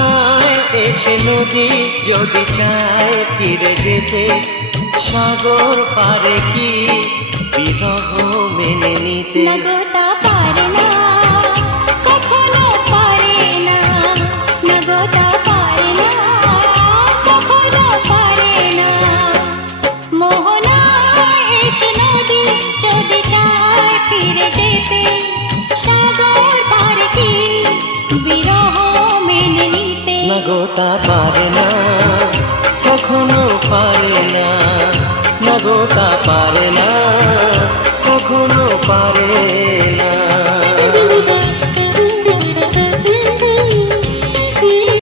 মোহনায় এসে নদী যদি চায় ফিরে যেতে, সাগর পারে কি বিরহ মেনে নিতে? নগতা পারে না, কখনো পারে না, নগতা পারে না, কখনো পারে না। মোহনায় এসে নদী যদি চায় ফিরে যেতে, সাগর পারে কি বিরহ মেনে নিতে? নগতা পারে না, কখনো পারে না, নগতা পারে